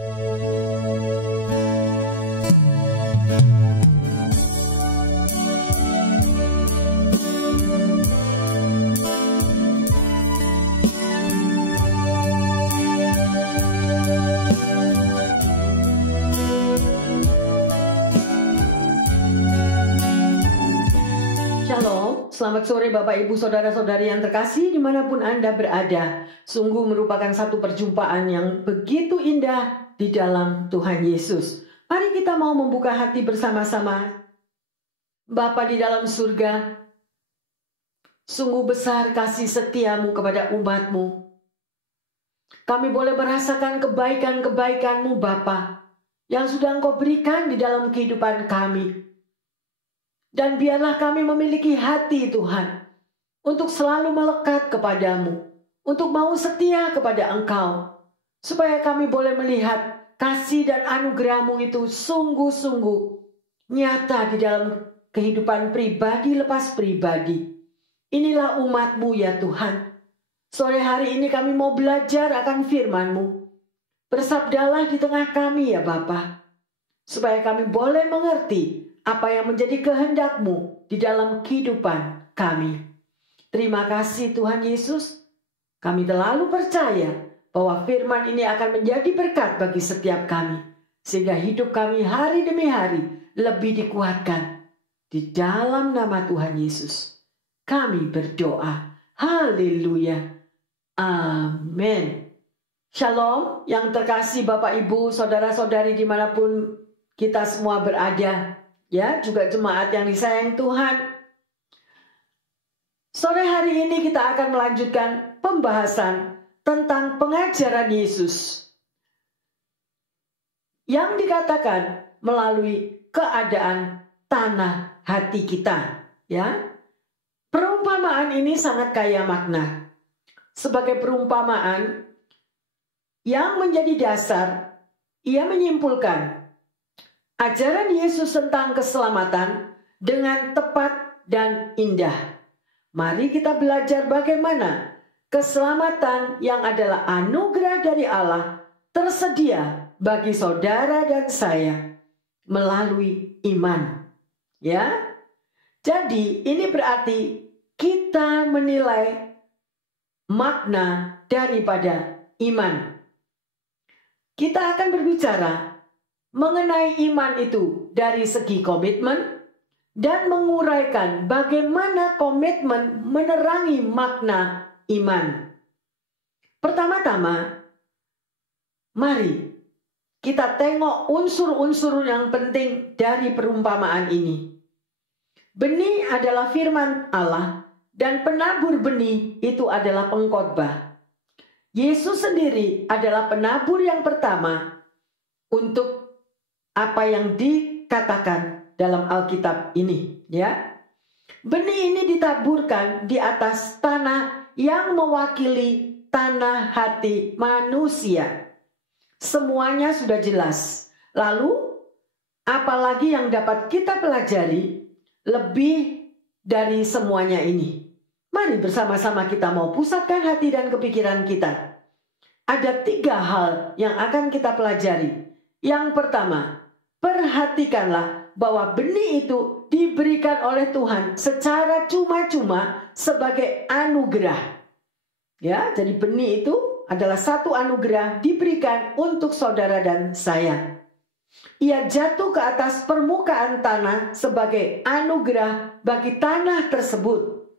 Selamat sore Bapak Ibu Saudara-saudari yang terkasih dimanapun Anda berada. Sungguh merupakan satu perjumpaan yang begitu indah di dalam Tuhan Yesus. Mari kita mau membuka hati bersama-sama. Bapa di dalam surga, sungguh besar kasih setiamu kepada umatmu. Kami boleh merasakan kebaikan-kebaikanmu Bapa, yang sudah Engkau berikan di dalam kehidupan kami. Dan biarlah kami memiliki hati Tuhan untuk selalu melekat kepadamu, untuk mau setia kepada Engkau, supaya kami boleh melihat kasih dan anugerah-Mu itu sungguh-sungguh nyata di dalam kehidupan pribadi lepas pribadi. Inilah umat-Mu ya Tuhan. Sore hari ini kami mau belajar akan firman-Mu. Bersabdalah di tengah kami ya Bapa, supaya kami boleh mengerti apa yang menjadi kehendak-Mu di dalam kehidupan kami. Terima kasih Tuhan Yesus. Kami terlalu percaya bahwa firman ini akan menjadi berkat bagi setiap kami, sehingga hidup kami hari demi hari lebih dikuatkan. Di dalam nama Tuhan Yesus kami berdoa. Haleluya. Amin. Shalom yang terkasih Bapak Ibu Saudara-saudari dimanapun kita semua berada. Ya, juga jemaat yang disayang Tuhan. Sore hari ini kita akan melanjutkan pembahasan tentang pengajaran Yesus yang dikatakan melalui keadaan tanah hati kita. Ya, perumpamaan ini sangat kaya makna. Sebagai perumpamaan yang menjadi dasar, ia menyimpulkan ajaran Yesus tentang keselamatan dengan tepat dan indah. Mari kita belajar bagaimana keselamatan yang adalah anugerah dari Allah tersedia bagi saudara dan saya melalui iman. Ya, jadi ini berarti kita menilai makna daripada iman. Kita akan berbicara mengenai iman itu dari segi komitmen dan menguraikan bagaimana komitmen menerangi makna iman. Pertama-tama, mari kita tengok unsur-unsur yang penting dari perumpamaan ini. Benih adalah firman Allah dan penabur benih itu adalah pengkhotbah. Yesus sendiri adalah penabur yang pertama untuk apa yang dikatakan dalam Alkitab ini, ya. Benih ini ditaburkan di atas tanah yang mewakili tanah hati manusia. Semuanya sudah jelas. Lalu, apalagi yang dapat kita pelajari lebih dari semuanya ini? Mari bersama-sama kita mau pusatkan hati dan kepikiran kita. Ada 3 hal yang akan kita pelajari. Yang pertama, perhatikanlah bahwa benih itu diberikan oleh Tuhan secara cuma-cuma sebagai anugerah. Ya, jadi benih itu adalah satu anugerah diberikan untuk saudara dan saya. Ia jatuh ke atas permukaan tanah sebagai anugerah bagi tanah tersebut.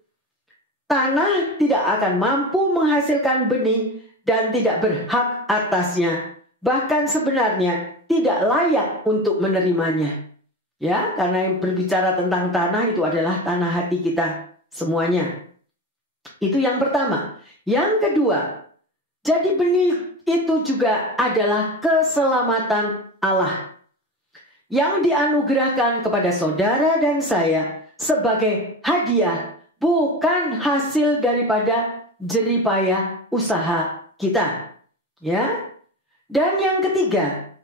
Tanah tidak akan mampu menghasilkan benih dan tidak berhak atasnya. Bahkan sebenarnya tidak layak untuk menerimanya. Ya, karena yang berbicara tentang tanah itu adalah tanah hati kita semuanya. Itu yang pertama. Yang kedua, jadi benih itu juga adalah keselamatan Allah yang dianugerahkan kepada saudara dan saya sebagai hadiah, bukan hasil daripada jeripayah usaha kita. Ya. Dan yang ketiga,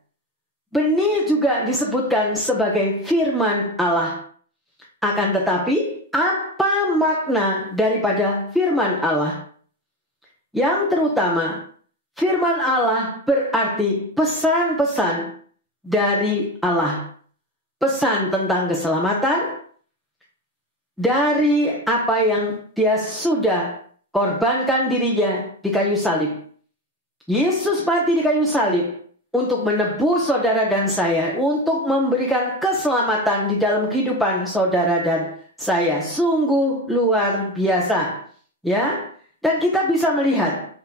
benih juga disebutkan sebagai firman Allah. Akan tetapi, apa makna daripada firman Allah? Yang terutama, Firman Allah berarti pesan-pesan dari Allah. Pesan tentang keselamatan dari apa yang dia sudah korbankan dirinya di kayu salib. Yesus mati di kayu salib untuk menebus saudara dan saya, untuk memberikan keselamatan di dalam kehidupan saudara dan saya. Sungguh luar biasa, ya. Dan kita bisa melihat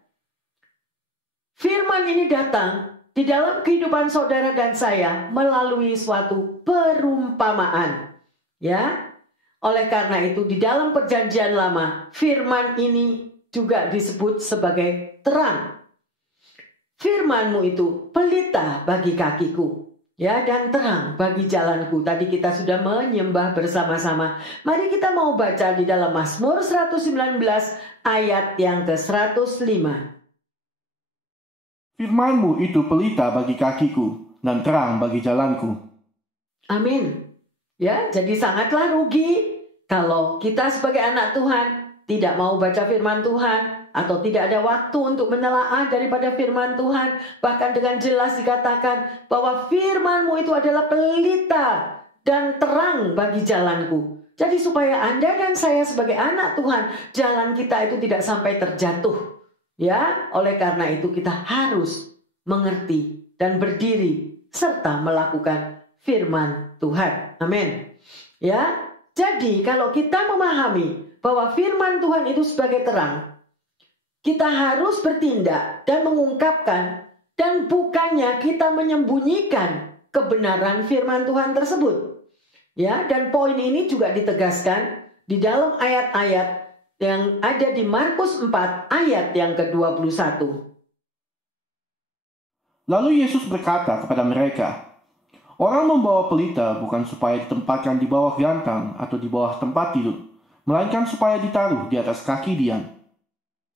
firman ini datang di dalam kehidupan saudara dan saya melalui suatu perumpamaan, ya. Oleh karena itu di dalam Perjanjian Lama, firman ini juga disebut sebagai terang. Firman-Mu itu pelita bagi kakiku, ya, dan terang bagi jalanku. Tadi kita sudah menyembah bersama-sama. Mari kita mau baca di dalam Mazmur 119 ayat yang ke-105. Firman-Mu itu pelita bagi kakiku dan terang bagi jalanku. Amin. Ya, jadi sangatlah rugi kalau kita sebagai anak Tuhan tidak mau baca firman Tuhan atau tidak ada waktu untuk menelaah daripada firman Tuhan. Bahkan dengan jelas dikatakan bahwa firman-Mu itu adalah pelita dan terang bagi jalanku. Jadi supaya Anda dan saya sebagai anak Tuhan, jalan kita itu tidak sampai terjatuh. Ya, oleh karena itu kita harus mengerti dan berdiri serta melakukan firman Tuhan. Amin. Ya, jadi kalau kita memahami bahwa firman Tuhan itu sebagai terang, kita harus bertindak dan mengungkapkan, dan bukannya kita menyembunyikan kebenaran firman Tuhan tersebut. Ya, dan poin ini juga ditegaskan di dalam ayat-ayat yang ada di Markus 4 ayat yang ke-21. Lalu Yesus berkata kepada mereka, "Orang membawa pelita bukan supaya ditempatkan di bawah gantang atau di bawah tempat tidur, melainkan supaya ditaruh di atas kaki Dian."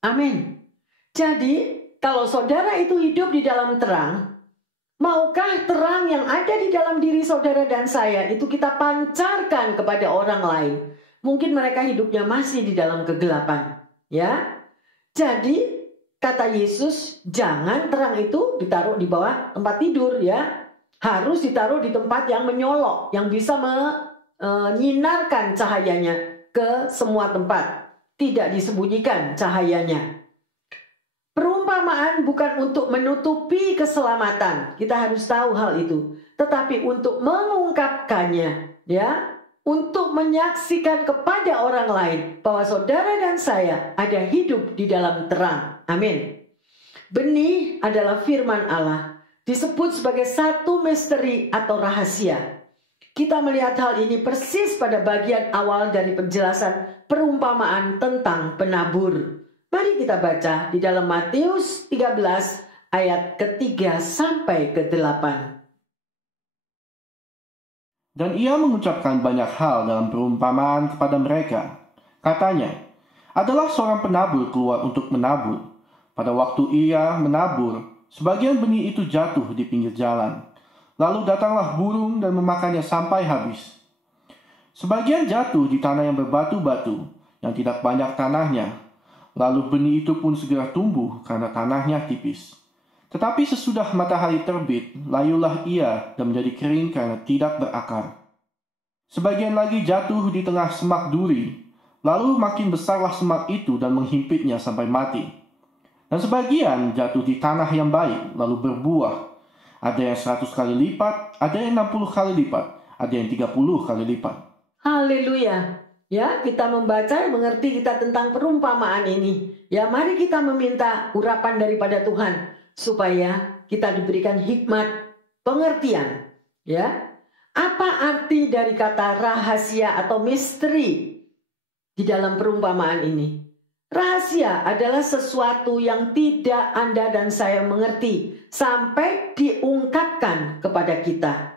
Amin. Jadi, kalau saudara itu hidup di dalam terang, maukah terang yang ada di dalam diri saudara dan saya itu kita pancarkan kepada orang lain? Mungkin mereka hidupnya masih di dalam kegelapan, ya. Jadi, kata Yesus, jangan terang itu ditaruh di bawah tempat tidur, ya. Harus ditaruh di tempat yang menyolok, yang bisa menyinarkan cahayanya ke semua tempat. Tidak disembunyikan cahayanya. Perumpamaan bukan untuk menutupi keselamatan. Kita harus tahu hal itu. Tetapi untuk mengungkapkannya, ya. Untuk menyaksikan kepada orang lain bahwa saudara dan saya ada hidup di dalam terang. Amin. Benih adalah firman Allah. Disebut sebagai satu misteri atau rahasia. Kita melihat hal ini persis pada bagian awal dari penjelasan perumpamaan tentang penabur. Mari kita baca di dalam Matius 13 ayat ke-3 sampai ke-8. Dan ia mengucapkan banyak hal dalam perumpamaan kepada mereka. Katanya, adalah seorang penabur keluar untuk menabur. Pada waktu ia menabur, sebagian benih itu jatuh di pinggir jalan. Lalu datanglah burung dan memakannya sampai habis. Sebagian jatuh di tanah yang berbatu-batu, yang tidak banyak tanahnya. Lalu benih itu pun segera tumbuh karena tanahnya tipis. Tetapi sesudah matahari terbit, layulah ia dan menjadi kering karena tidak berakar. Sebagian lagi jatuh di tengah semak duri, lalu makin besarlah semak itu dan menghimpitnya sampai mati. Dan sebagian jatuh di tanah yang baik, lalu berbuah. Ada yang 100 kali lipat, ada yang 60 kali lipat, ada yang 30 kali lipat. Haleluya. Ya, kita membaca, mengerti kita tentang perumpamaan ini. Ya, mari kita meminta urapan daripada Tuhan supaya kita diberikan hikmat pengertian. Ya, apa arti dari kata rahasia atau misteri di dalam perumpamaan ini? Rahasia adalah sesuatu yang tidak Anda dan saya mengerti sampai diungkapkan kepada kita.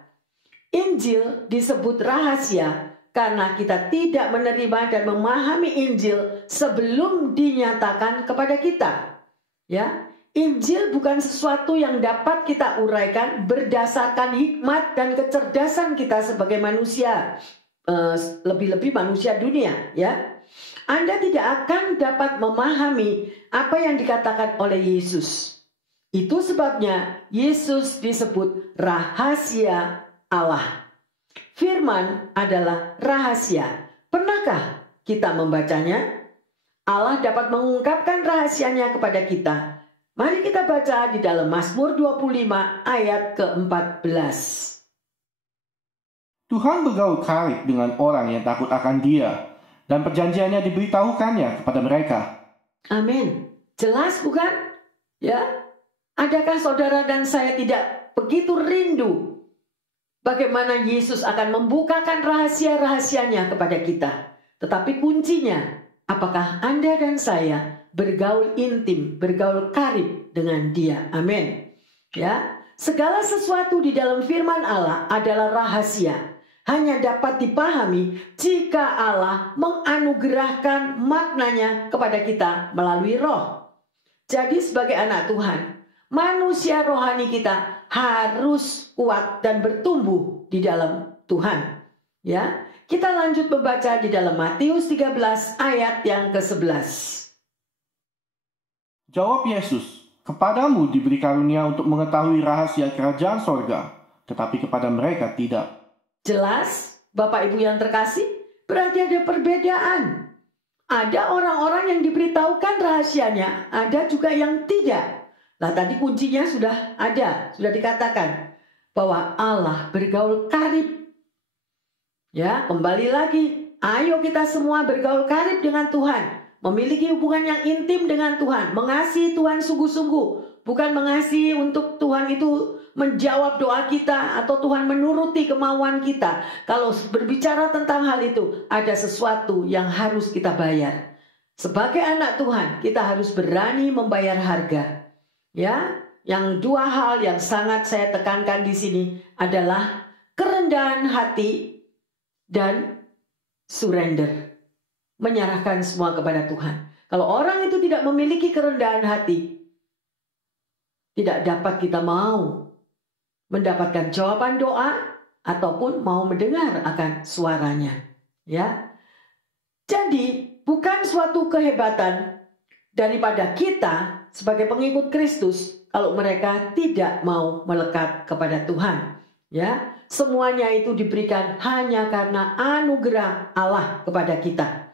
Injil disebut rahasia karena kita tidak menerima dan memahami Injil sebelum dinyatakan kepada kita. Ya, Injil bukan sesuatu yang dapat kita uraikan berdasarkan hikmat dan kecerdasan kita sebagai manusia, lebih-lebih manusia dunia, ya. Anda tidak akan dapat memahami apa yang dikatakan oleh Yesus. Itu sebabnya Yesus disebut rahasia Allah. Firman adalah rahasia. Pernahkah kita membacanya? Allah dapat mengungkapkan rahasianya kepada kita. Mari kita baca di dalam Mazmur 25 ayat ke-14. Tuhan bergaul karib dengan orang yang takut akan Dia, dan perjanjiannya diberitahukannya kepada mereka. Amin. Jelas bukan? Ya. Adakah saudara dan saya tidak begitu rindu bagaimana Yesus akan membukakan rahasia-rahasianya kepada kita? Tetapi kuncinya, apakah Anda dan saya bergaul intim, bergaul karib dengan Dia? Amin. Ya. Segala sesuatu di dalam firman Allah adalah rahasia. Hanya dapat dipahami jika Allah menganugerahkan maknanya kepada kita melalui roh. Jadi sebagai anak Tuhan, manusia rohani kita harus kuat dan bertumbuh di dalam Tuhan. Ya, kita lanjut membaca di dalam Matius 13 ayat yang ke-11. Jawab Yesus, "Kepadamu diberi karunia untuk mengetahui rahasia kerajaan sorga, tetapi kepada mereka tidak." Jelas, Bapak Ibu yang terkasih, berarti ada perbedaan. Ada orang-orang yang diberitahukan rahasianya, ada juga yang tidak. Nah, tadi kuncinya sudah ada, sudah dikatakan bahwa Allah bergaul karib. Ya, kembali lagi, ayo kita semua bergaul karib dengan Tuhan, memiliki hubungan yang intim dengan Tuhan, mengasihi Tuhan sungguh-sungguh, bukan mengasihi untuk Tuhan itu menjawab doa kita atau Tuhan menuruti kemauan kita. Kalau berbicara tentang hal itu, ada sesuatu yang harus kita bayar. Sebagai anak Tuhan, kita harus berani membayar harga. Ya, yang dua hal yang sangat saya tekankan di sini adalah kerendahan hati dan surrender. Menyerahkan semua kepada Tuhan. Kalau orang itu tidak memiliki kerendahan hati, tidak dapat kita mau mendapatkan jawaban doa ataupun mau mendengar akan suaranya. Ya. Jadi, bukan suatu kehebatan daripada kita sebagai pengikut Kristus kalau mereka tidak mau melekat kepada Tuhan. Ya, semuanya itu diberikan hanya karena anugerah Allah kepada kita.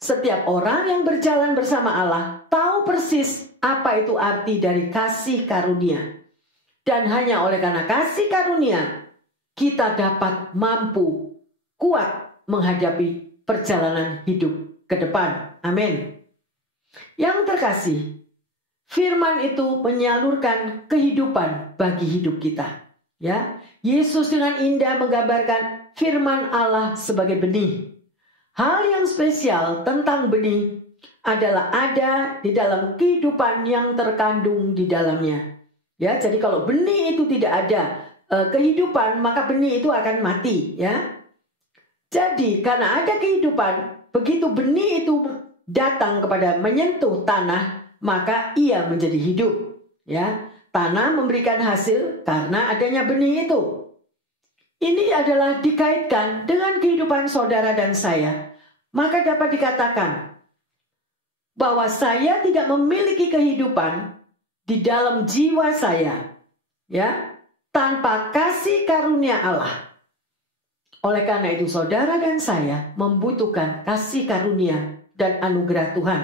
Setiap orang yang berjalan bersama Allah tahu persis apa itu arti dari kasih karunia. Dan hanya oleh karena kasih karunia, kita dapat mampu kuat menghadapi perjalanan hidup ke depan. Amin. Yang terkasih, firman itu menyalurkan kehidupan bagi hidup kita. Ya, Yesus dengan indah menggambarkan firman Allah sebagai benih. Hal yang spesial tentang benih adalah ada di dalam kehidupan yang terkandung di dalamnya. Ya, jadi kalau benih itu tidak ada kehidupan, maka benih itu akan mati. Ya, jadi karena ada kehidupan, begitu benih itu datang kepada menyentuh tanah, maka ia menjadi hidup. Ya, tanah memberikan hasil karena adanya benih itu. Ini adalah dikaitkan dengan kehidupan saudara dan saya. Maka dapat dikatakan bahwa saya tidak memiliki kehidupan di dalam jiwa saya, ya, tanpa kasih karunia Allah. Oleh karena itu saudara dan saya membutuhkan kasih karunia dan anugerah Tuhan.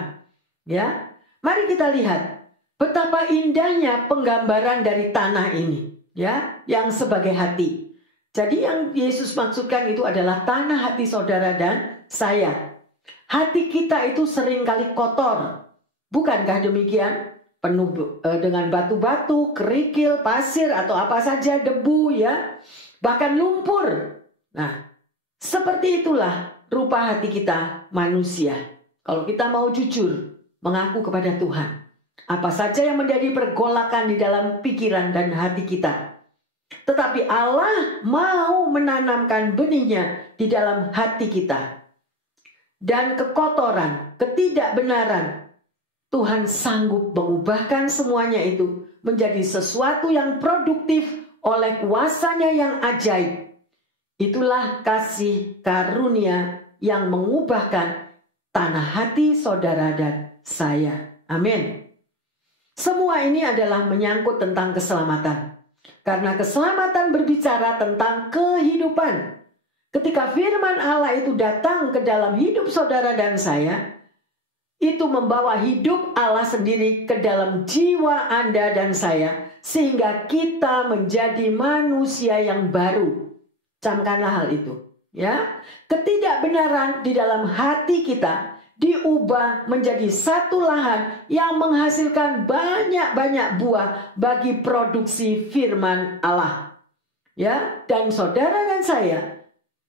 Ya, mari kita lihat betapa indahnya penggambaran dari tanah ini, ya, yang sebagai hati. Jadi yang Yesus maksudkan itu adalah tanah hati saudara dan saya. Hati kita itu seringkali kotor. Bukankah demikian? Penuh dengan batu-batu, kerikil, pasir, atau apa saja, debu, ya, bahkan lumpur. Nah, seperti itulah rupa hati kita manusia. Kalau kita mau jujur mengaku kepada Tuhan, apa saja yang menjadi pergolakan di dalam pikiran dan hati kita. Tetapi Allah mau menanamkan benihnya di dalam hati kita. Dan kekotoran, ketidakbenaran, Tuhan sanggup mengubahkan semuanya itu menjadi sesuatu yang produktif oleh kuasa-Nya yang ajaib. Itulah kasih karunia yang mengubahkan tanah hati saudara dan saya. Amin. Semua ini adalah menyangkut tentang keselamatan. Karena keselamatan berbicara tentang kehidupan. Ketika firman Allah itu datang ke dalam hidup saudara dan saya, itu membawa hidup Allah sendiri ke dalam jiwa Anda dan saya, sehingga kita menjadi manusia yang baru. Camkanlah hal itu, ya. Ketidakbenaran di dalam hati kita diubah menjadi satu lahan yang menghasilkan banyak-banyak buah bagi produksi firman Allah. Ya, dan saudara dan saya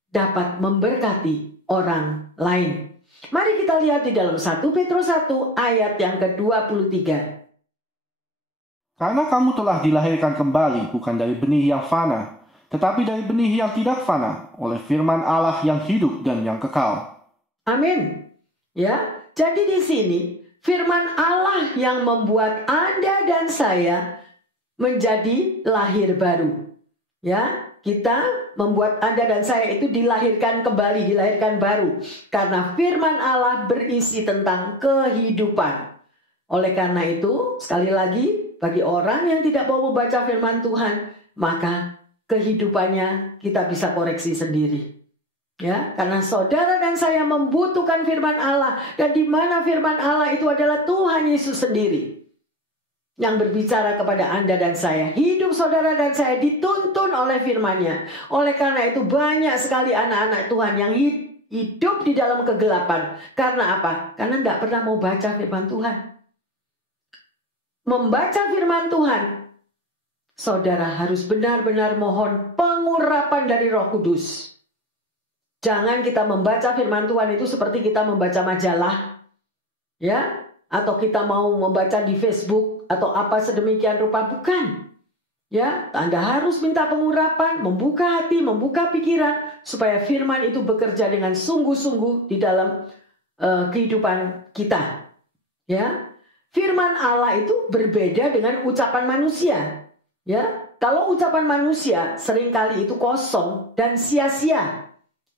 dapat memberkati orang lain. Mari kita lihat di dalam 1 Petrus 1 ayat yang ke-23. Karena kamu telah dilahirkan kembali bukan dari benih yang fana, tetapi dari benih yang tidak fana, oleh firman Allah yang hidup dan yang kekal. Amin. Ya, jadi di sini firman Allah yang membuat Anda dan saya menjadi lahir baru. Ya, kita membuat Anda dan saya itu dilahirkan kembali, dilahirkan baru. Karena firman Allah berisi tentang kehidupan. Oleh karena itu, sekali lagi, bagi orang yang tidak mau membaca firman Tuhan, maka kehidupannya kita bisa koreksi sendiri. Ya, karena saudara dan saya membutuhkan firman Allah, dan di mana firman Allah itu adalah Tuhan Yesus sendiri yang berbicara kepada Anda dan saya. Hidup saudara dan saya dituntun oleh firman-Nya. Oleh karena itu banyak sekali anak-anak Tuhan yang hidup di dalam kegelapan. Karena apa? Karena tidak pernah mau baca firman Tuhan. Membaca firman Tuhan, saudara harus benar-benar mohon pengurapan dari Roh Kudus. Jangan kita membaca firman Tuhan itu seperti kita membaca majalah, ya, atau kita mau membaca di Facebook atau apa sedemikian rupa, bukan. Ya, Anda harus minta pengurapan, membuka hati, membuka pikiran supaya firman itu bekerja dengan sungguh-sungguh di dalam kehidupan kita. Ya, firman Allah itu berbeda dengan ucapan manusia. Ya, kalau ucapan manusia seringkali itu kosong dan sia-sia.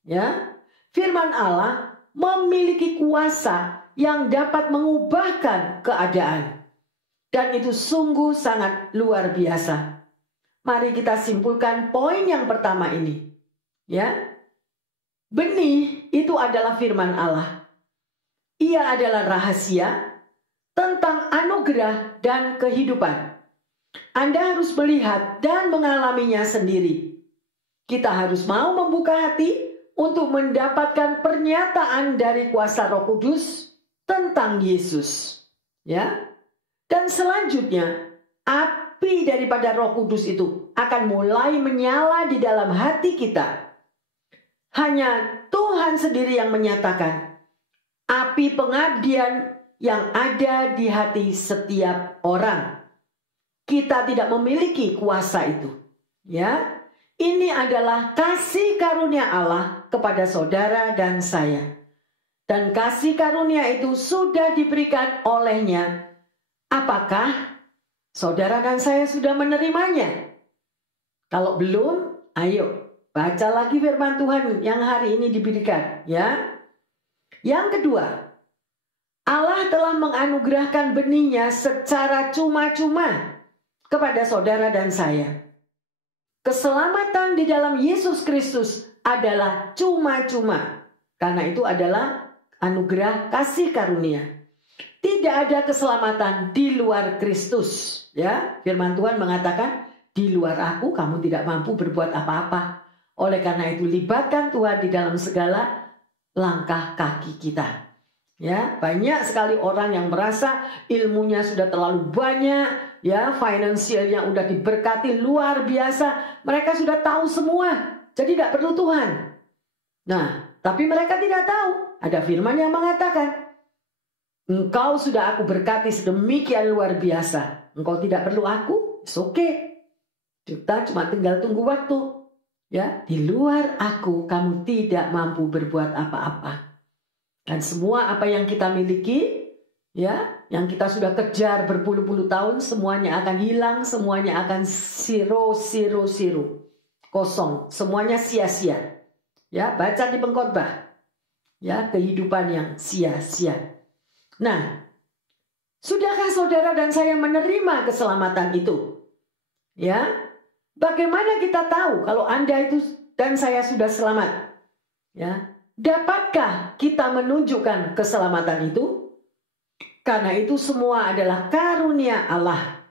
Ya, firman Allah memiliki kuasa yang dapat mengubahkan keadaan, dan itu sungguh sangat luar biasa. Mari kita simpulkan poin yang pertama ini. Ya, benih itu adalah firman Allah. Ia adalah rahasia tentang anugerah dan kehidupan. Anda harus melihat dan mengalaminya sendiri. Kita harus mau membuka hati untuk mendapatkan pernyataan dari kuasa Roh Kudus tentang Yesus. Ya. Dan selanjutnya, api daripada Roh Kudus itu akan mulai menyala di dalam hati kita. Hanya Tuhan sendiri yang menyatakan api pengabdian yang ada di hati setiap orang. Kita tidak memiliki kuasa itu. Ya. Ini adalah kasih karunia Allah kepada saudara dan saya. Dan kasih karunia itu sudah diberikan olehnya. Apakah saudara dan saya sudah menerimanya? Kalau belum, ayo baca lagi firman Tuhan yang hari ini diberikan. Ya. Yang kedua, Allah telah menganugerahkan benihnya secara cuma-cuma kepada saudara dan saya. Keselamatan di dalam Yesus Kristus adalah cuma-cuma. Karena itu adalah anugerah kasih karunia. Tidak ada keselamatan di luar Kristus. Ya, firman Tuhan mengatakan, di luar aku kamu tidak mampu berbuat apa-apa. Oleh karena itu libatkan Tuhan di dalam segala langkah kaki kita. Ya, banyak sekali orang yang merasa ilmunya sudah terlalu banyak, ya, finansialnya udah diberkati luar biasa, mereka sudah tahu semua, jadi tidak perlu Tuhan. Nah, tapi mereka tidak tahu, ada firman yang mengatakan, engkau sudah aku berkati sedemikian luar biasa, engkau tidak perlu aku, it's okay. Kita cuma tinggal tunggu waktu. Ya, di luar aku kamu tidak mampu berbuat apa-apa. Dan semua apa yang kita miliki, ya, yang kita sudah kejar berpuluh-puluh tahun, semuanya akan hilang, semuanya akan zero, kosong, semuanya sia-sia. Ya, baca di pengkhotbah. Ya, kehidupan yang sia-sia. Nah, Sudahkah saudara dan saya menerima keselamatan itu? Ya, bagaimana kita tahu kalau Anda itu dan saya sudah selamat? Ya, dapatkah kita menunjukkan keselamatan itu? Karena itu semua adalah karunia Allah,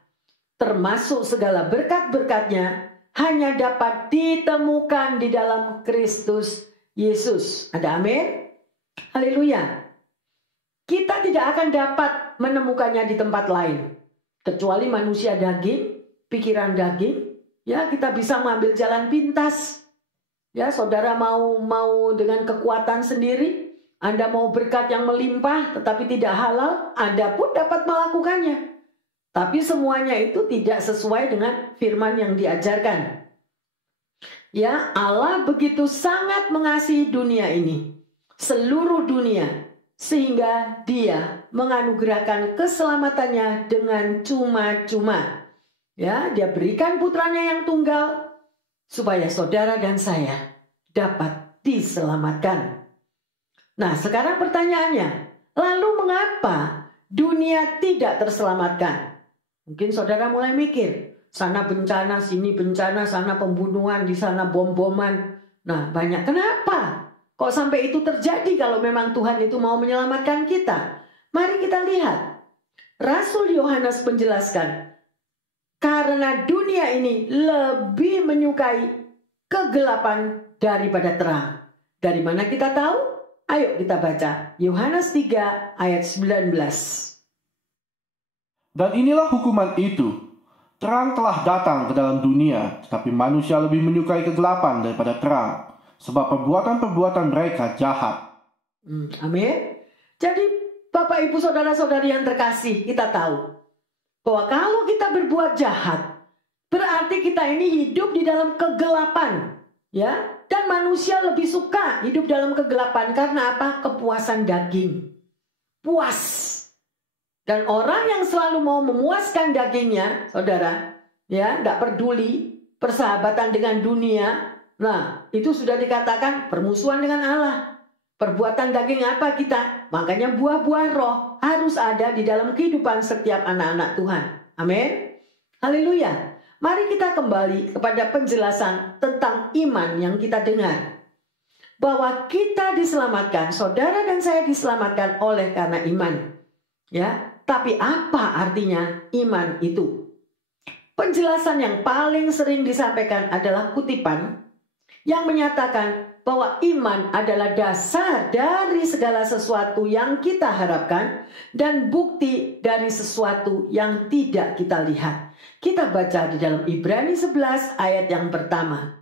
termasuk segala berkat-berkatnya hanya dapat ditemukan di dalam Kristus Yesus. Ada amin? Haleluya. Kita tidak akan dapat menemukannya di tempat lain, kecuali manusia daging, pikiran daging. Ya, kita bisa mengambil jalan pintas. Ya, saudara mau dengan kekuatan sendiri, Anda mau berkat yang melimpah tetapi tidak halal, Anda pun dapat melakukannya. Tapi semuanya itu tidak sesuai dengan firman yang diajarkan. Ya, Allah begitu sangat mengasihi dunia ini, seluruh dunia, sehingga Dia menganugerahkan keselamatannya dengan cuma-cuma. Ya, Dia berikan putranya yang tunggal supaya saudara dan saya dapat diselamatkan. Nah, sekarang pertanyaannya, lalu mengapa dunia tidak terselamatkan? Mungkin saudara mulai mikir, sana bencana, sini bencana, sana pembunuhan, di sana bom-boman. Nah, banyak. Kenapa? Kok sampai itu terjadi kalau memang Tuhan itu mau menyelamatkan kita? Mari kita lihat. Rasul Yohanes menjelaskan, karena dunia ini lebih menyukai kegelapan daripada terang. Dari mana kita tahu? Ayo kita baca. Yohanes 3 ayat 19. Dan inilah hukuman itu. Terang telah datang ke dalam dunia, tetapi manusia lebih menyukai kegelapan daripada terang, sebab perbuatan-perbuatan mereka jahat. Amin. Jadi Bapak Ibu Saudara-saudari yang terkasih, kita tahu bahwa kalau kita berbuat jahat, berarti kita ini hidup di dalam kegelapan. Ya, dan manusia lebih suka hidup dalam kegelapan karena apa? Kepuasan daging. Puas. Dan orang yang selalu mau memuaskan dagingnya, saudara, ya, tidak peduli persahabatan dengan dunia. Nah, itu sudah dikatakan permusuhan dengan Allah. Perbuatan daging apa kita? Makanya buah-buah roh harus ada di dalam kehidupan setiap anak-anak Tuhan. Amin. Haleluya. Mari kita kembali kepada penjelasan tentang iman yang kita dengar. Bahwa kita diselamatkan, saudara dan saya diselamatkan oleh karena iman. Ya. Tapi apa artinya iman itu? Penjelasan yang paling sering disampaikan adalah kutipan yang menyatakan bahwa iman adalah dasar dari segala sesuatu yang kita harapkan dan bukti dari sesuatu yang tidak kita lihat. Kita baca di dalam Ibrani 11 ayat yang pertama.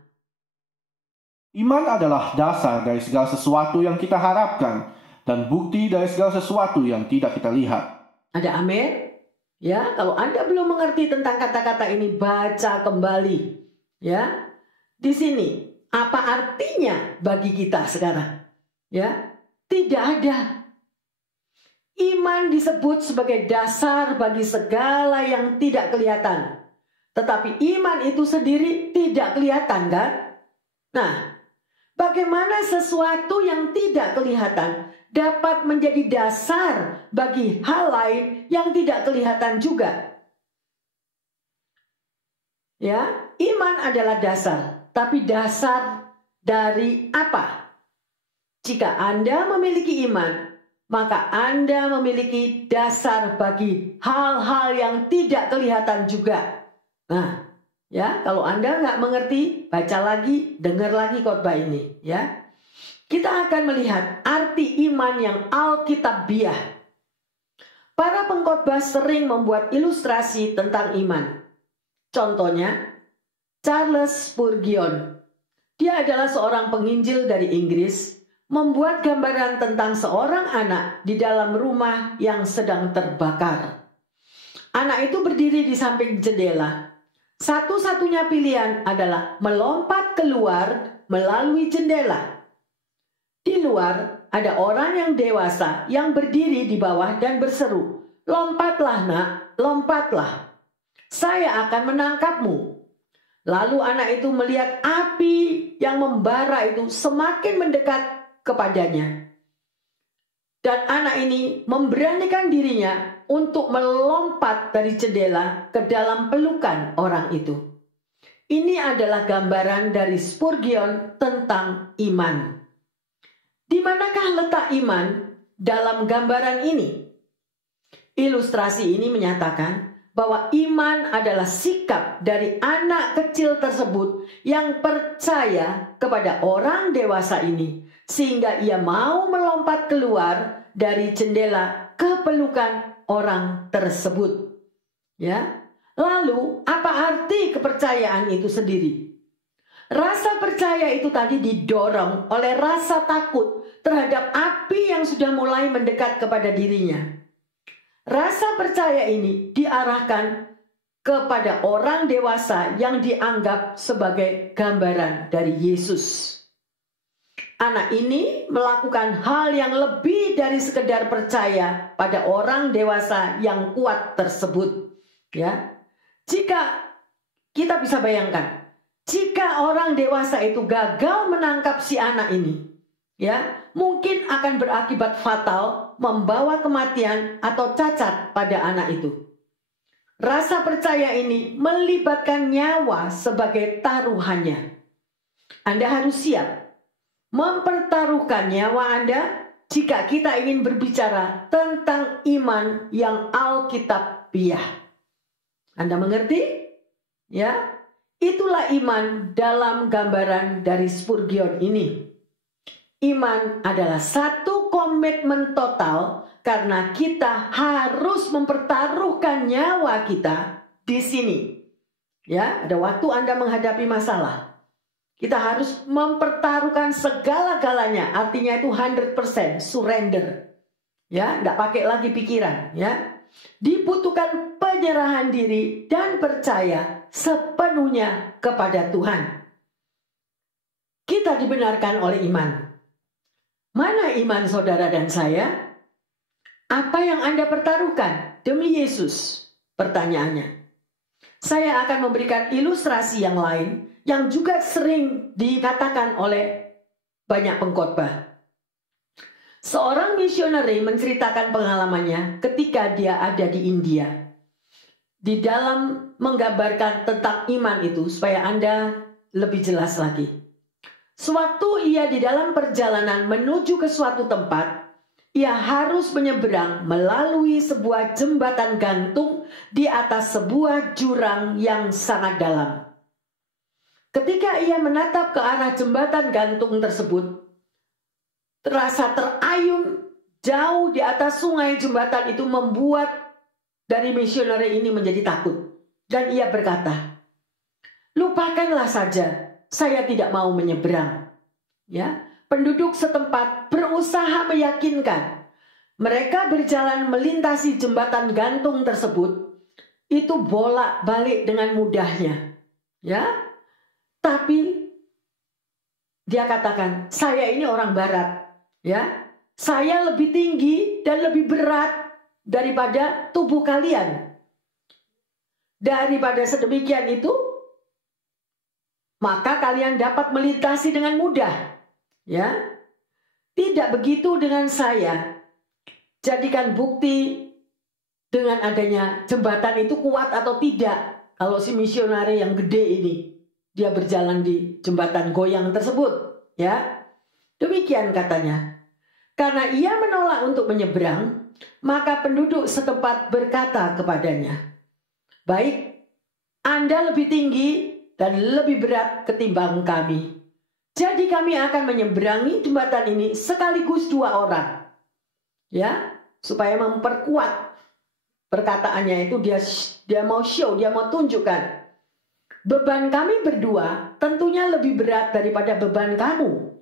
Iman adalah dasar dari segala sesuatu yang kita harapkan dan bukti dari segala sesuatu yang tidak kita lihat. Ada amin? Ya, kalau Anda belum mengerti tentang kata-kata ini, baca kembali. Ya, di sini apa artinya bagi kita sekarang? Ya, tidak ada. Iman disebut sebagai dasar bagi segala yang tidak kelihatan. Tetapi iman itu sendiri tidak kelihatan, kan? Nah, bagaimana sesuatu yang tidak kelihatan dapat menjadi dasar bagi hal lain yang tidak kelihatan juga? Ya, iman adalah dasar, tapi dasar dari apa? Jika Anda memiliki iman, maka Anda memiliki dasar bagi hal-hal yang tidak kelihatan juga. Nah, ya, kalau Anda nggak mengerti, baca lagi, dengar lagi khotbah ini, ya. Kita akan melihat arti iman yang alkitabiah. Para pengkhotbah sering membuat ilustrasi tentang iman. Contohnya, Charles Spurgeon. Dia adalah seorang penginjil dari Inggris, membuat gambaran tentang seorang anak di dalam rumah yang sedang terbakar. Anak itu berdiri di samping jendela. Satu-satunya pilihan adalah melompat keluar melalui jendela. Di luar ada orang yang dewasa yang berdiri di bawah dan berseru, "Lompatlah nak, lompatlah. Saya akan menangkapmu." Lalu anak itu melihat api yang membara itu semakin mendekat kepadanya. Dan anak ini memberanikan dirinya untuk melompat dari jendela ke dalam pelukan orang itu. Ini adalah gambaran dari Spurgeon tentang iman. Di manakah letak iman dalam gambaran ini? Ilustrasi ini menyatakan bahwa iman adalah sikap dari anak kecil tersebut yang percaya kepada orang dewasa ini, sehingga ia mau melompat keluar dari jendela ke pelukan orang tersebut. Ya. Lalu, apa arti kepercayaan itu sendiri? Rasa percaya itu tadi didorong oleh rasa takut terhadap api yang sudah mulai mendekat kepada dirinya. Rasa percaya ini diarahkan kepada orang dewasa yang dianggap sebagai gambaran dari Yesus. Anak ini melakukan hal yang lebih dari sekedar percaya pada orang dewasa yang kuat tersebut. Ya, jika kita bisa bayangkan, jika orang dewasa itu gagal menangkap si anak ini, ya, mungkin akan berakibat fatal, membawa kematian atau cacat pada anak itu. Rasa percaya ini melibatkan nyawa sebagai taruhannya. Anda harus siap mempertaruhkan nyawa Anda jika kita ingin berbicara tentang iman yang alkitabiah. Anda mengerti? Ya, itulah iman dalam gambaran dari Spurgeon ini. Iman adalah satu komitmen total karena kita harus mempertaruhkan nyawa kita di sini. Ya, ada waktu Anda menghadapi masalah, kita harus mempertaruhkan segala-galanya. Artinya itu 100% surrender. Ya, enggak pakai lagi pikiran, ya. Dibutuhkan penyerahan diri dan percaya sepenuhnya kepada Tuhan. Kita dibenarkan oleh iman. Mana iman saudara dan saya? Apa yang Anda pertaruhkan demi Yesus? Pertanyaannya. Saya akan memberikan ilustrasi yang lain yang juga sering dikatakan oleh banyak pengkhotbah. Seorang misioneri menceritakan pengalamannya ketika dia ada di India. Di dalam menggambarkan tentang iman itu supaya Anda lebih jelas lagi. Sewaktu ia di dalam perjalanan menuju ke suatu tempat, ia harus menyeberang melalui sebuah jembatan gantung di atas sebuah jurang yang sangat dalam. Ketika ia menatap ke arah jembatan gantung tersebut, terasa terayun jauh di atas sungai. Jembatan itu membuat dari misioneri ini menjadi takut. Dan ia berkata, "Lupakanlah saja. Saya tidak mau menyeberang." Ya, penduduk setempat berusaha meyakinkan. Mereka berjalan melintasi jembatan gantung tersebut. Itu bolak-balik dengan mudahnya. Ya, tapi dia katakan, "Saya ini orang barat. Ya, saya lebih tinggi dan lebih berat daripada tubuh kalian. Daripada sedemikian itu, maka kalian dapat melintasi dengan mudah." Ya, tidak begitu dengan saya. Jadikan bukti dengan adanya jembatan itu kuat atau tidak. Kalau si misionari yang gede ini, dia berjalan di jembatan goyang tersebut. Ya, demikian katanya. Karena ia menolak untuk menyeberang, maka penduduk setempat berkata kepadanya, "Baik, Anda lebih tinggi dan lebih berat ketimbang kami. Jadi kami akan menyeberangi jembatan ini sekaligus 2 orang. Ya, supaya memperkuat perkataannya itu, dia mau show, dia mau tunjukkan. Beban kami berdua tentunya lebih berat daripada beban kamu.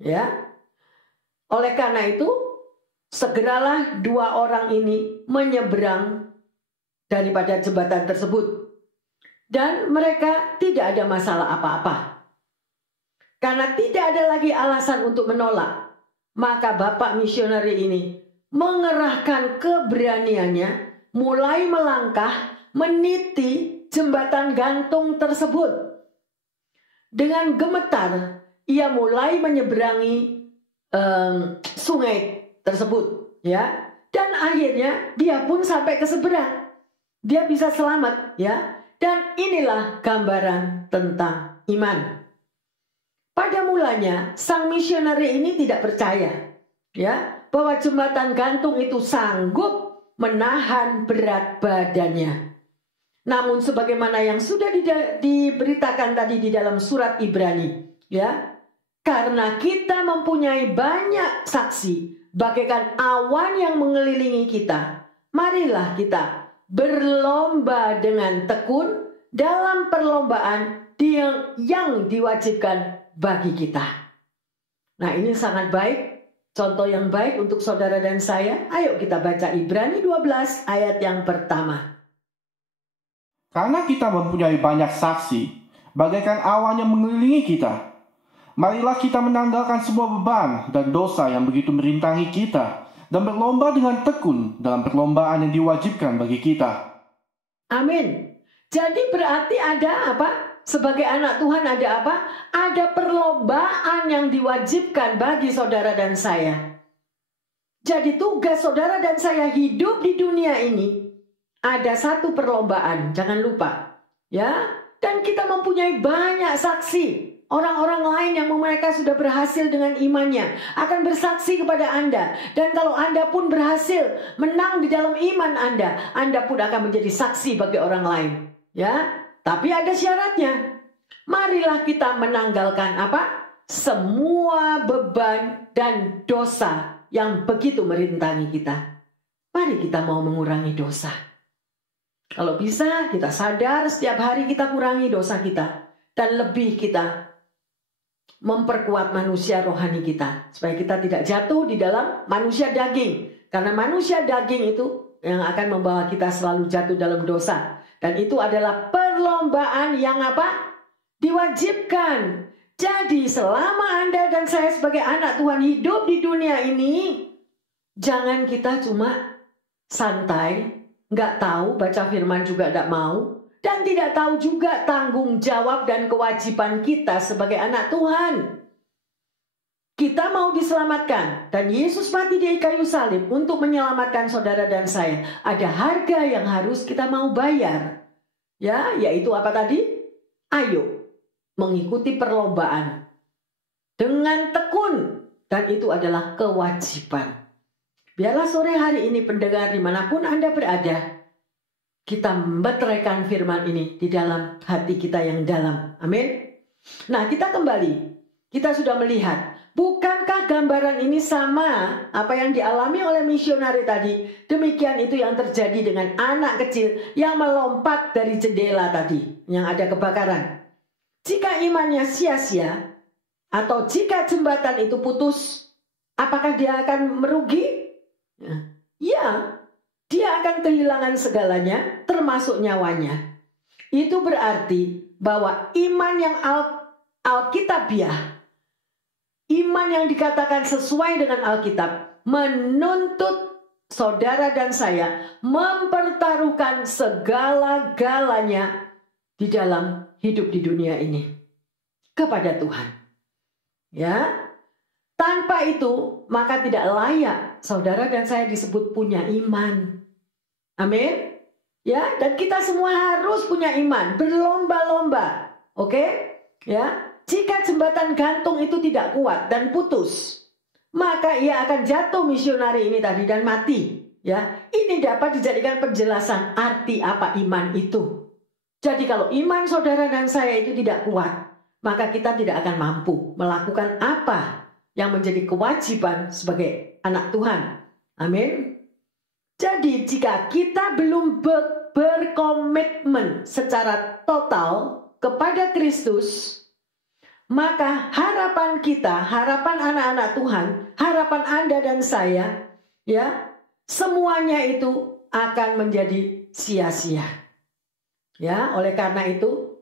Ya. Oleh karena itu, segeralah 2 orang ini menyeberang daripada jembatan tersebut. Dan mereka tidak ada masalah apa-apa. Karena tidak ada lagi alasan untuk menolak, maka bapak misioneri ini mengerahkan keberaniannya, mulai melangkah meniti jembatan gantung tersebut. Dengan gemetar, ia mulai menyeberangi sungai tersebut, ya. Dan akhirnya dia pun sampai ke seberang. Dia bisa selamat, ya. Dan inilah gambaran tentang iman. Pada mulanya sang misionari ini tidak percaya, ya, bahwa jembatan gantung itu sanggup menahan berat badannya. Namun sebagaimana yang sudah diberitakan tadi di dalam surat Ibrani, ya, karena kita mempunyai banyak saksi bagaikan awan yang mengelilingi kita, marilah kita berlomba dengan tekun dalam perlombaan yang diwajibkan bagi kita. Nah, ini sangat baik, contoh yang baik untuk saudara dan saya. Ayo kita baca Ibrani 12 ayat yang pertama. Karena kita mempunyai banyak saksi, bagaikan awan yang mengelilingi kita, marilah kita menanggalkan semua beban dan dosa yang begitu merintangi kita, dan berlomba dengan tekun dalam perlombaan yang diwajibkan bagi kita. Amin. Jadi berarti ada apa? Sebagai anak Tuhan ada apa? Ada perlombaan yang diwajibkan bagi saudara dan saya. Jadi tugas saudara dan saya hidup di dunia ini ada satu perlombaan, jangan lupa. Ya, dan kita mempunyai banyak saksi. Orang-orang lain yang mereka sudah berhasil dengan imannya akan bersaksi kepada Anda. Dan kalau Anda pun berhasil menang di dalam iman Anda pun akan menjadi saksi bagi orang lain. Ya, tapi ada syaratnya. Marilah kita menanggalkan apa? Semua beban dan dosa yang begitu merintangi kita. Mari kita mau mengurangi dosa. Kalau bisa kita sadar setiap hari kita kurangi dosa kita. Dan lebih kita memperkuat manusia rohani kita. Supaya kita tidak jatuh di dalam manusia daging. Karena manusia daging itu yang akan membawa kita selalu jatuh dalam dosa. Dan itu adalah perlombaan yang apa? Diwajibkan. Jadi selama Anda dan saya sebagai anak Tuhan hidup di dunia ini, jangan kita cuma santai, nggak tahu, baca firman juga nggak mau, dan tidak tahu juga tanggung jawab dan kewajiban kita sebagai anak Tuhan. Kita mau diselamatkan, dan Yesus mati di kayu salib untuk menyelamatkan saudara dan saya. Ada harga yang harus kita mau bayar. Ya, yaitu apa tadi? Ayo, mengikuti perlombaan dengan tekun, dan itu adalah kewajiban. Biarlah sore hari ini pendengar dimanapun Anda berada, kita meteraikan firman ini di dalam hati kita yang dalam. Amin. Nah, kita kembali. Kita sudah melihat, bukankah gambaran ini sama apa yang dialami oleh misionari tadi? Demikian itu yang terjadi dengan anak kecil yang melompat dari jendela tadi, yang ada kebakaran. Jika imannya sia-sia, atau jika jembatan itu putus, apakah dia akan merugi? Ya, dia akan kehilangan segalanya, termasuk nyawanya. Itu berarti bahwa iman yang alkitabiah, iman yang dikatakan sesuai dengan Alkitab, menuntut saudara dan saya mempertaruhkan segala-galanya di dalam hidup di dunia ini kepada Tuhan. Ya, tanpa itu maka tidak layak saudara dan saya disebut punya iman. Amin. Ya, dan kita semua harus punya iman, berlomba-lomba. Oke? Ya. Jika jembatan gantung itu tidak kuat dan putus, maka ia akan jatuh misionari ini tadi dan mati. Ya, ini dapat dijadikan penjelasan arti apa iman itu. Jadi kalau iman saudara dan saya itu tidak kuat, maka kita tidak akan mampu melakukan apa yang menjadi kewajiban sebagai anak Tuhan. Amin. Jadi jika kita belum berkomitmen secara total kepada Kristus, maka harapan kita, harapan anak-anak Tuhan, harapan Anda dan saya, ya, semuanya itu akan menjadi sia-sia. Ya, oleh karena itu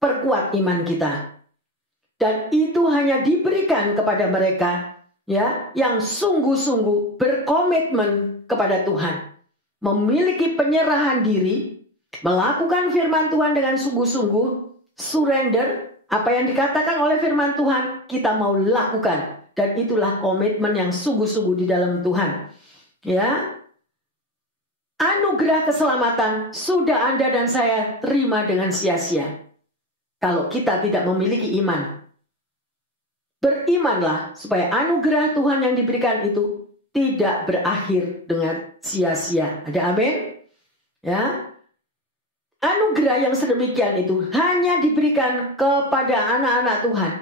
perkuat iman kita. Dan itu hanya diberikan kepada mereka, ya, yang sungguh-sungguh berkomitmen kepada Tuhan, memiliki penyerahan diri, melakukan firman Tuhan dengan sungguh-sungguh, surrender. Apa yang dikatakan oleh firman Tuhan, kita mau lakukan. Dan itulah komitmen yang sungguh-sungguh di dalam Tuhan. Ya, anugerah keselamatan sudah Anda dan saya terima dengan sia-sia kalau kita tidak memiliki iman. Berimanlah supaya anugerah Tuhan yang diberikan itu tidak berakhir dengan sia-sia. Ada amin? Ya. Anugerah yang sedemikian itu hanya diberikan kepada anak-anak Tuhan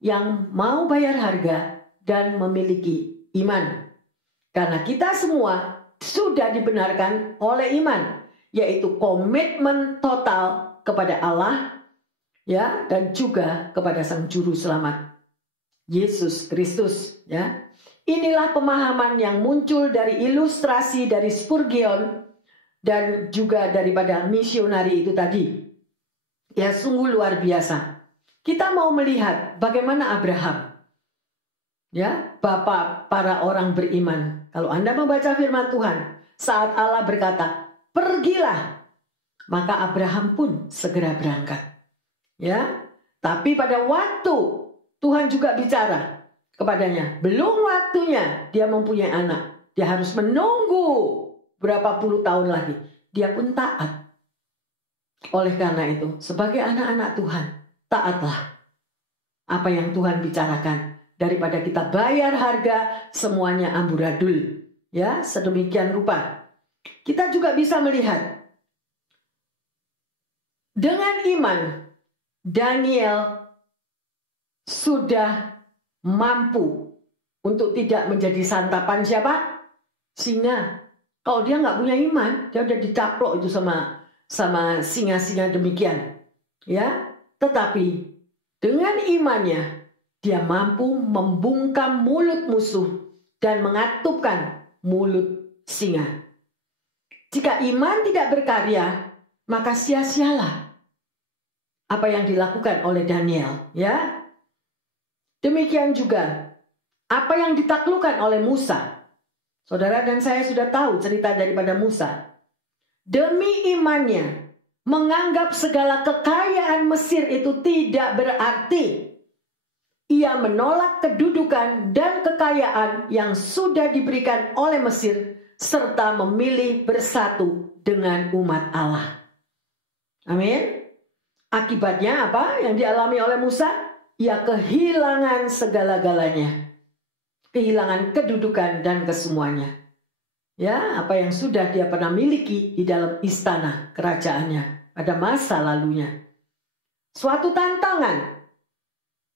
yang mau bayar harga dan memiliki iman. Karena kita semua sudah dibenarkan oleh iman, yaitu komitmen total kepada Allah, ya, dan juga kepada Sang Juru Selamat Yesus Kristus, ya. Inilah pemahaman yang muncul dari ilustrasi dari Spurgeon dan juga daripada misionari itu tadi. Ya, sungguh luar biasa. Kita mau melihat bagaimana Abraham, ya, bapak para orang beriman. Kalau Anda membaca firman Tuhan, saat Allah berkata, "Pergilah," maka Abraham pun segera berangkat. Ya, tapi pada waktu Tuhan juga bicara kepadanya, belum waktunya dia mempunyai anak. Dia harus menunggu berapa puluh tahun lagi. Dia pun taat. Oleh karena itu, sebagai anak-anak Tuhan, taatlah apa yang Tuhan bicarakan. Daripada kita bayar harga semuanya amburadul. Ya, sedemikian rupa. Kita juga bisa melihat dengan iman Daniel sudah mampu untuk tidak menjadi santapan siapa? Singa. Kalau dia nggak punya iman, dia udah dicaplok itu sama singa-singa demikian. Ya, tetapi dengan imannya dia mampu membungkam mulut musuh dan mengatupkan mulut singa. Jika iman tidak berkarya, maka sia-sialah apa yang dilakukan oleh Daniel, ya. Demikian juga apa yang ditaklukkan oleh Musa. Saudara dan saya sudah tahu cerita daripada Musa. Demi imannya, menganggap segala kekayaan Mesir itu tidak berarti. Ia menolak kedudukan dan kekayaan yang sudah diberikan oleh Mesir, serta memilih bersatu dengan umat Allah. Amin. Akibatnya apa yang dialami oleh Musa? Ia kehilangan segala-galanya. Kehilangan kedudukan dan kesemuanya. Ya, apa yang sudah dia pernah miliki di dalam istana kerajaannya pada masa lalunya. Suatu tantangan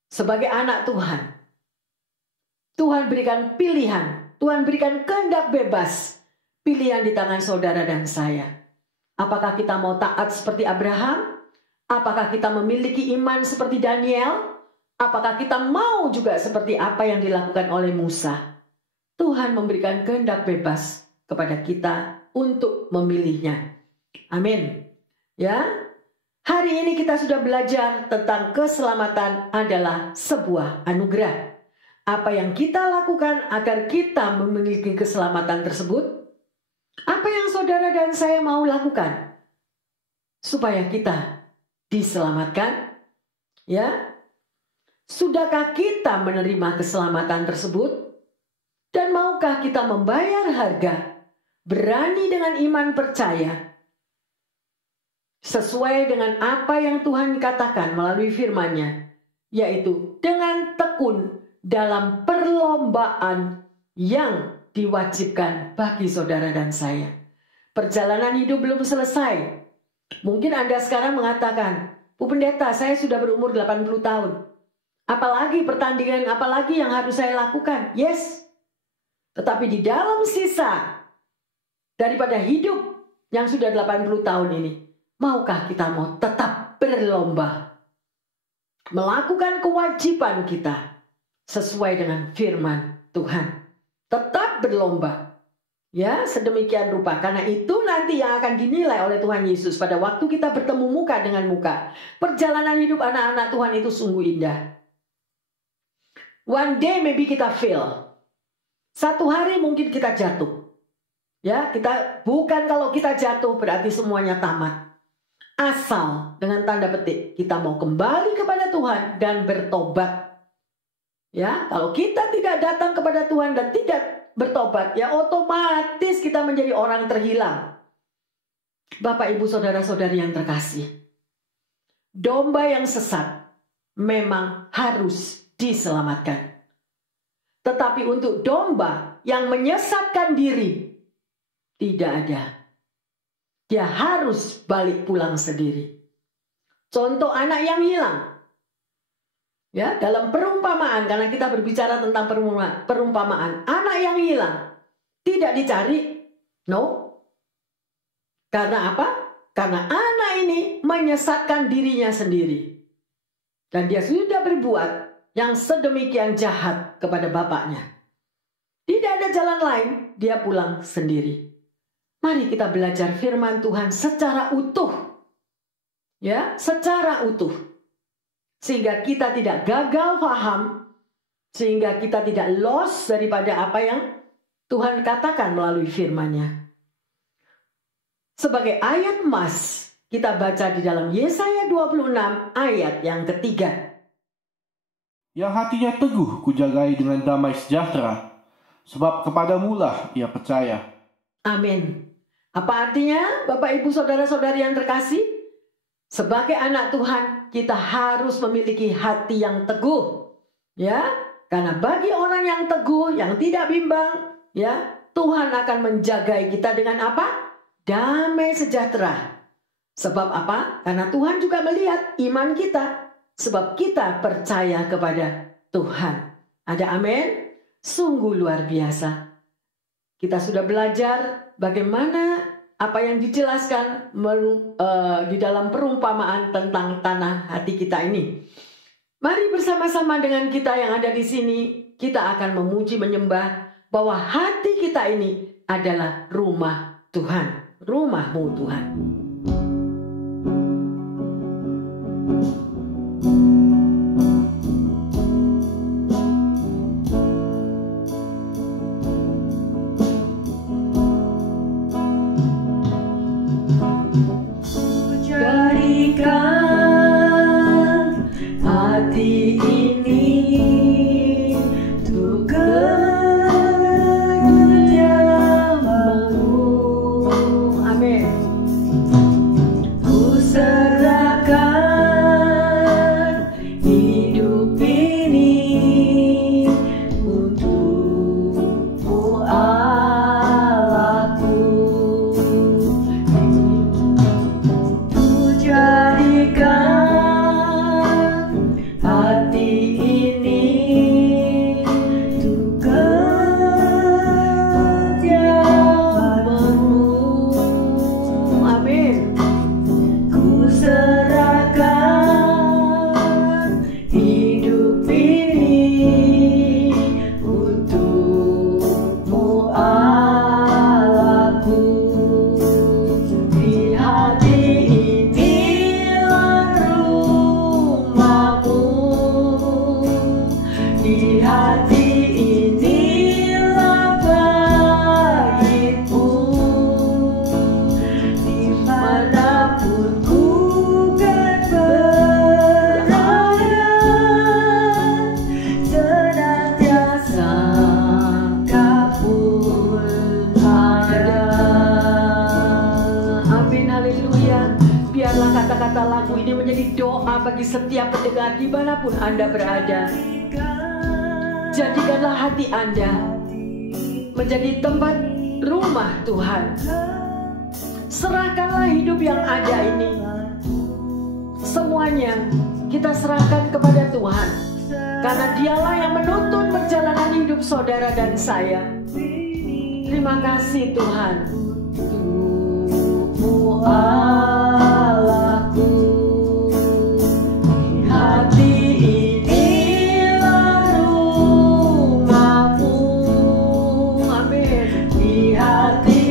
sebagai anak Tuhan. Tuhan berikan pilihan, Tuhan berikan kehendak bebas. Pilihan di tangan saudara dan saya. Apakah kita mau taat seperti Abraham? Apakah kita memiliki iman seperti Daniel? Apakah kita mau juga seperti apa yang dilakukan oleh Musa? Tuhan memberikan kehendak bebas kepada kita untuk memilihnya. Amin. Ya. Hari ini kita sudah belajar tentang keselamatan adalah sebuah anugerah. Apa yang kita lakukan agar kita memiliki keselamatan tersebut? Apa yang saudara dan saya mau lakukan supaya kita diselamatkan? Ya. Sudahkah kita menerima keselamatan tersebut? Dan maukah kita membayar harga? Berani dengan iman percaya. Sesuai dengan apa yang Tuhan katakan melalui firman-Nya. Yaitu dengan tekun dalam perlombaan yang diwajibkan bagi saudara dan saya. Perjalanan hidup belum selesai. Mungkin Anda sekarang mengatakan, "Bu Pendeta, saya sudah berumur 80 tahun. Apalagi pertandingan, apalagi yang harus saya lakukan?" Yes. Tetapi di dalam sisa daripada hidup yang sudah 80 tahun ini, maukah kita mau tetap berlomba? Melakukan kewajiban kita sesuai dengan firman Tuhan. Tetap berlomba. Ya, sedemikian rupa. Karena itu nanti yang akan dinilai oleh Tuhan Yesus pada waktu kita bertemu muka dengan muka. Perjalanan hidup anak-anak Tuhan itu sungguh indah. One day maybe kita fail. Satu hari mungkin kita jatuh. Ya, bukan kalau kita jatuh berarti semuanya tamat. Asal dengan tanda petik kita mau kembali kepada Tuhan dan bertobat. Ya, kalau kita tidak datang kepada Tuhan dan tidak bertobat, ya otomatis kita menjadi orang terhilang. Bapak, Ibu, Saudara-saudari yang terkasih, domba yang sesat memang harus diselamatkan. Tetapi untuk domba yang menyesatkan diri, tidak ada. Dia harus balik pulang sendiri. Contoh anak yang hilang. Ya, dalam perumpamaan, karena kita berbicara tentang perumpamaan, anak yang hilang tidak dicari. No. Karena apa? Karena anak ini menyesatkan dirinya sendiri. Dan dia sudah berbuat yang sedemikian jahat kepada bapaknya. Tidak ada jalan lain, dia pulang sendiri. Mari kita belajar firman Tuhan secara utuh. Ya, secara utuh. Sehingga kita tidak gagal paham, sehingga kita tidak lost daripada apa yang Tuhan katakan melalui firman-Nya. Sebagai ayat emas, kita baca di dalam Yesaya 26 ayat yang ketiga. Yang hatinya teguh kujagai dengan damai sejahtera, sebab kepadamulah ia percaya. Amin. Apa artinya, Bapak, Ibu, Saudara-saudari yang terkasih? Sebagai anak Tuhan, kita harus memiliki hati yang teguh. Ya, karena bagi orang yang teguh, yang tidak bimbang, ya, Tuhan akan menjagai kita dengan apa? Damai sejahtera. Sebab apa? Karena Tuhan juga melihat iman kita. Sebab kita percaya kepada Tuhan. Ada amin? Sungguh luar biasa. Kita sudah belajar bagaimana apa yang dijelaskan di dalam perumpamaan tentang tanah hati kita ini. Mari bersama-sama dengan kita yang ada di sini, kita akan memuji menyembah bahwa hati kita ini adalah rumah Tuhan. Rumahmu Tuhan. Jadikan hati ini untuk kejamamu. Amin. Ku serahkan hidup ini untukmu Allahku. Ku jadikan hati ini untuk kejamamu. Amin. Ku serahkan hidup ini untukmu Allahku. Di hati inilah rumahmu, di hati inilah baitmu. Dimanapun ku kan berada, senantiasa kau pun ada. Amin, haleluya. Biarlah kata-kata lagu ini menjadi doa bagi setiap pendengar dimanapun Anda berada. Jadikanlah hati Anda menjadi tempat rumah Tuhan. Serahkanlah hidup yang ada ini. Semuanya kita serahkan kepada Tuhan. Karena dialah yang menuntun perjalanan hidup saudara dan saya. Terima kasih Tuhan. Untukmu Allahku. Di hati inilah rumahmu. Amin. Di hati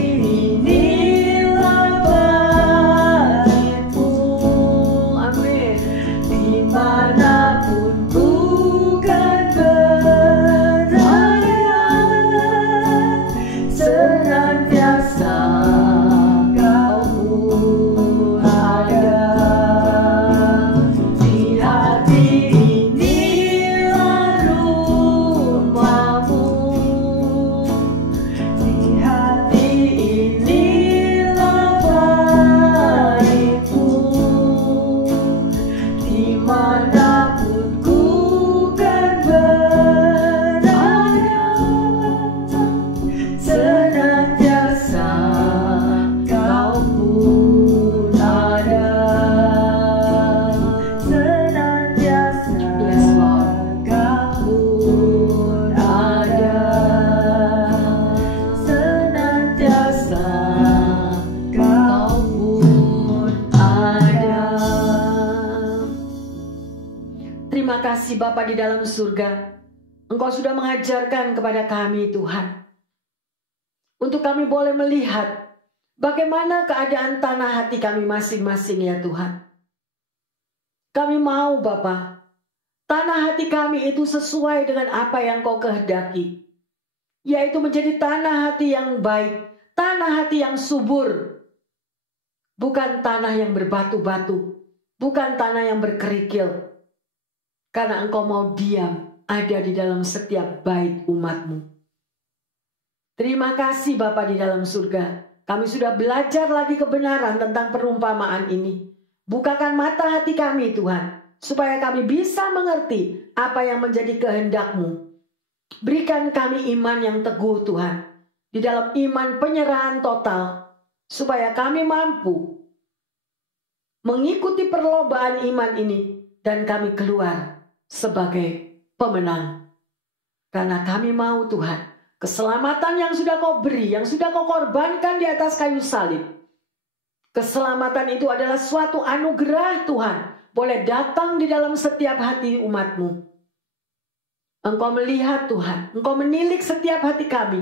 inilah baitmu. Amin. Dimanapun ku kan berada, senantiasa kau Terima kasih Bapa di dalam surga. Engkau sudah mengajarkan kepada kami Tuhan. Untuk kami boleh melihat bagaimana keadaan tanah hati kami masing-masing ya Tuhan. Kami mau Bapa, tanah hati kami itu sesuai dengan apa yang Kau kehendaki. Yaitu menjadi tanah hati yang baik, tanah hati yang subur. Bukan tanah yang berbatu-batu, bukan tanah yang berkerikil. Karena Engkau mau diam ada di dalam setiap bait umat-Mu. Terima kasih Bapa di dalam surga. Kami sudah belajar lagi kebenaran tentang perumpamaan ini. Bukakan mata hati kami Tuhan, supaya kami bisa mengerti apa yang menjadi kehendak-Mu. Berikan kami iman yang teguh Tuhan, di dalam iman penyerahan total, supaya kami mampu mengikuti perlombaan iman ini dan kami keluar sebagai pemenang. Karena kami mau Tuhan, keselamatan yang sudah Kau beri, yang sudah Kau korbankan di atas kayu salib. Keselamatan itu adalah suatu anugerah Tuhan, boleh datang di dalam setiap hati umat-Mu. Engkau melihat Tuhan, Engkau menilik setiap hati kami.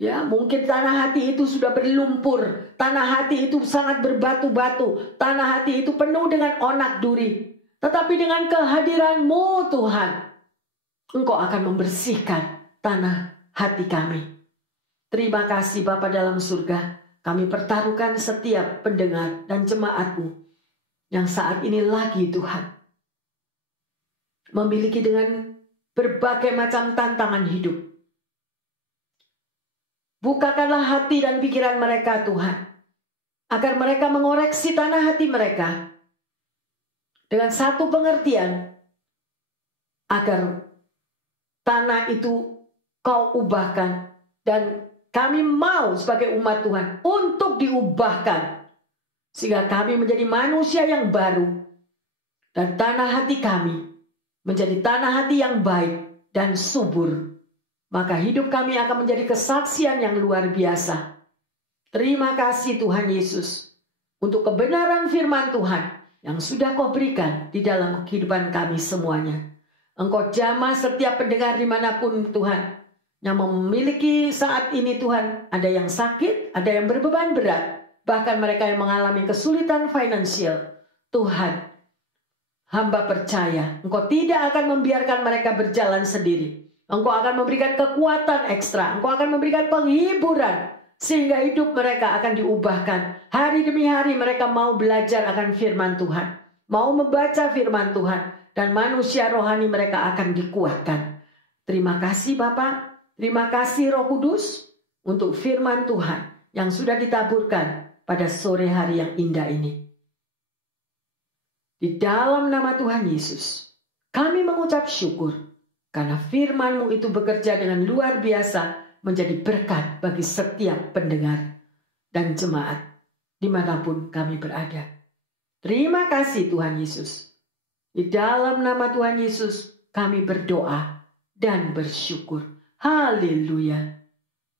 Ya, mungkin tanah hati itu sudah berlumpur, tanah hati itu sangat berbatu-batu, tanah hati itu penuh dengan onak duri. Tetapi dengan kehadiran-Mu Tuhan, Engkau akan membersihkan tanah hati kami. Terima kasih Bapa dalam surga. Kami pertaruhkan setiap pendengar dan jemaat-Mu yang saat ini lagi Tuhan memiliki dengan berbagai macam tantangan hidup. Bukakanlah hati dan pikiran mereka Tuhan, agar mereka mengoreksi tanah hati mereka dengan satu pengertian, agar tanah itu Kau ubahkan, dan kami mau sebagai umat Tuhan untuk diubahkan, sehingga kami menjadi manusia yang baru, dan tanah hati kami menjadi tanah hati yang baik dan subur. Maka hidup kami akan menjadi kesaksian yang luar biasa. Terima kasih Tuhan Yesus untuk kebenaran firman Tuhan yang sudah Kau berikan di dalam kehidupan kami semuanya. Engkau jamah setiap pendengar dimanapun Tuhan, yang memiliki saat ini Tuhan, ada yang sakit, ada yang berbeban berat, bahkan mereka yang mengalami kesulitan finansial. Tuhan, hamba percaya Engkau tidak akan membiarkan mereka berjalan sendiri. Engkau akan memberikan kekuatan ekstra, Engkau akan memberikan penghiburan, sehingga hidup mereka akan diubahkan. Hari demi hari mereka mau belajar akan firman Tuhan, mau membaca firman Tuhan, dan manusia rohani mereka akan dikuatkan. Terima kasih Bapa, terima kasih Roh Kudus untuk firman Tuhan yang sudah ditaburkan pada sore hari yang indah ini. Di dalam nama Tuhan Yesus, kami mengucap syukur karena firman-Mu itu bekerja dengan luar biasa menjadi berkat bagi setiap pendengar dan jemaat dimanapun kami berada. Terima kasih Tuhan Yesus. Di dalam nama Tuhan Yesus kami berdoa dan bersyukur. Haleluya.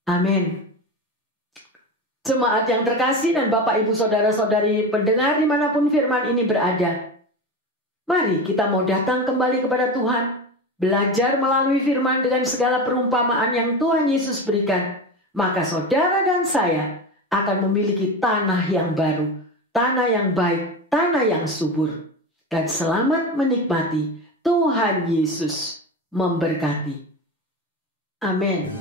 Amin. Jemaat yang terkasih dan Bapak Ibu Saudara-saudari pendengar dimanapun firman ini berada, mari kita mau datang kembali kepada Tuhan, belajar melalui firman dengan segala perumpamaan yang Tuhan Yesus berikan. Maka saudara dan saya akan memiliki tanah yang baru, tanah yang baik, tanah yang subur. Dan selamat menikmati. Tuhan Yesus memberkati. Amin.